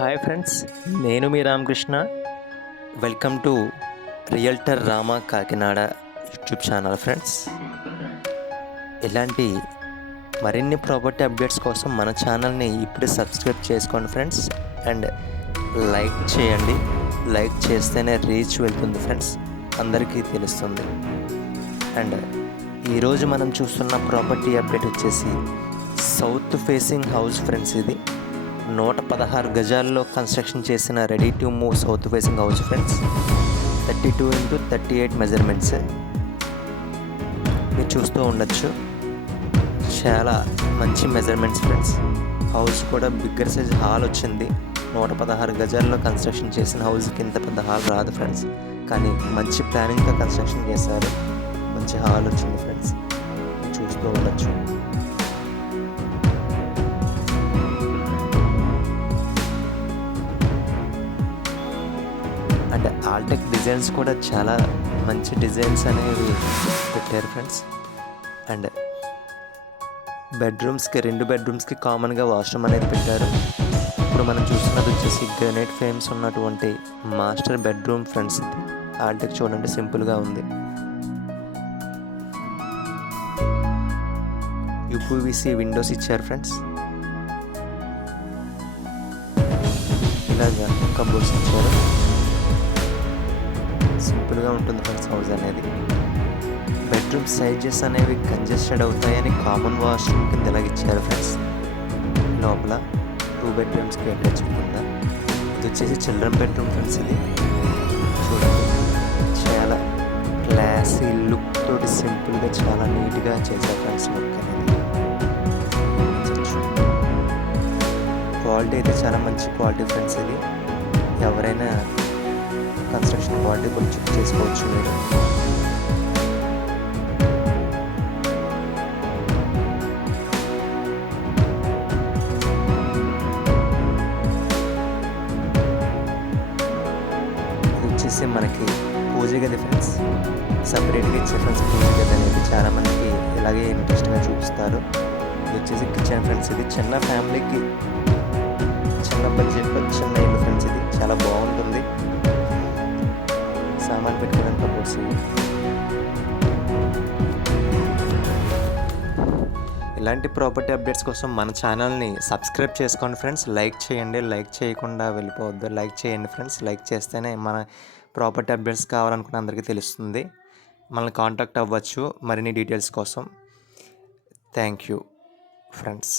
Hi friends, నేను మీ Ramakrishna. Welcome to realtor Rama Kakinada YouTube channel. Friends, ఇలాంటి మరిన్ని ప్రాపర్టీ అప్డేట్స్ కోసం మన ఛానల్ని ఇప్పుడే సబ్స్క్రైబ్ చేసుకోండి ఫ్రెండ్స్. అండ్ లైక్ చేయండి. లైక్ చేస్తేనే రీచ్ వెళ్తుంది ఫ్రెండ్స్, అందరికీ తెలుస్తుంది. అండ్ ఈరోజు మనం చూస్తున్న ప్రాపర్టీ అప్డేట్ వచ్చేసి సౌత్ ఫేసింగ్ హౌస్ ఫ్రెండ్స్. ఇది 116 గజాల్లో కన్స్ట్రక్షన్ చేసిన ready to move south facing house friends. 32x38 measurements మీరు చూస్తూ ఉండొచ్చు. చాలా మంచి మెజర్మెంట్స్ ఫ్రెండ్స్. హౌస్ కూడా బిగ్గర్ సైజ్ హాల్ వచ్చింది. 116 గజాల్లో కన్స్ట్రక్షన్ చేసిన హౌస్కి ఇంత పెద్ద హాల్ రాదు ఫ్రెండ్స్, కానీ మంచి ప్లానింగ్తో కన్స్ట్రక్షన్ చేశారు. మంచి హాల్ వచ్చింది ఫ్రెండ్స్, చూస్తూ ఉండొచ్చు. అండ్ ఆల్టెక్ డిజైన్స్ కూడా చాలా మంచి డిజైన్స్ అనేవి పెట్టారు ఫ్రెండ్స్. అండ్ రెండు బెడ్రూమ్స్కి కామన్గా వాష్రూమ్ అనేది పెట్టారు. ఇప్పుడు మనం చూస్తున్నది వచ్చేసి గ్రానైట్ ఫ్రేమ్స్ ఉన్నటువంటి మాస్టర్ బెడ్రూమ్ ఫ్రెండ్స్. ఇది ఆల్టెక్ చూడండి, సింపుల్గా ఉంది. యూపీవీసీ విండోస్ ఇచ్చారు ఫ్రెండ్స్. ఇలాగా కబోర్డ్స్ ఇచ్చారు. సింపుల్గా ఉంటుంది ఫ్రెండ్స్ హౌస్ అనేది. బెడ్రూమ్ సైజెస్ అనేవి కంజెస్టెడ్ అవుతాయని కామన్ వాష్రూమ్ కింద ఇలాగిచ్చారు ఫ్రెండ్స్. లోపల 2 బెడ్రూమ్స్కి అటాచ్ కింద. ఇది వచ్చేసి చిల్డ్రన్ బెడ్రూమ్ ఫ్రెండ్స్. ఇది చూడండి, చాలా క్లాసీ లుక్ తోటి సింపుల్గా చాలా నీట్గా చేశారు ఫ్రెండ్స్. లుక్ అనేది క్వాలిటీ అయితే చాలా మంచి క్వాలిటీ ఫ్రెండ్స్. ఇది ఎవరైనా కన్స్ట్రక్షన్ క్వాలిటీ కూడా చెక్ చేసుకోవచ్చు మీరు. ఇది వచ్చేసి మనకి పూజ గది ఫ్రెండ్స్. సపరేట్గా ఇచ్చే ఫ్రెండ్స్ పూజ గది అనేది చాలామందికి ఇలాగే ఇంట్రెస్ట్గా చూపిస్తారు. ఇది వచ్చేసి కిచెన్ ఫ్రెండ్స్. ఇది చిన్న ఫ్యామిలీకి చిన్న బడ్జెట్ చిన్న ఇల్లు ఫ్రెండ్స్. ఇది చాలా బాగుంటుంది. సామాన్ పెట్టుకోవడానికి కబోర్డ్స్. ఇలాంటి ప్రాపర్టీ అప్డేట్స్ కోసం మన ఛానల్ని సబ్స్క్రైబ్ చేసుకోండి ఫ్రెండ్స్. లైక్ చేయండి, లైక్ చేయకుండా వెళ్ళిపోవద్దు. లైక్ చేయండి ఫ్రెండ్స్. లైక్ చేస్తేనే మన ప్రాపర్టీ అప్డేట్స్ కావాలనుకున్న అందరికీ తెలుస్తుంది. మనల్ని కాంటాక్ట్ అవ్వచ్చు మరిన్ని డీటెయిల్స్ కోసం. Thank you friends.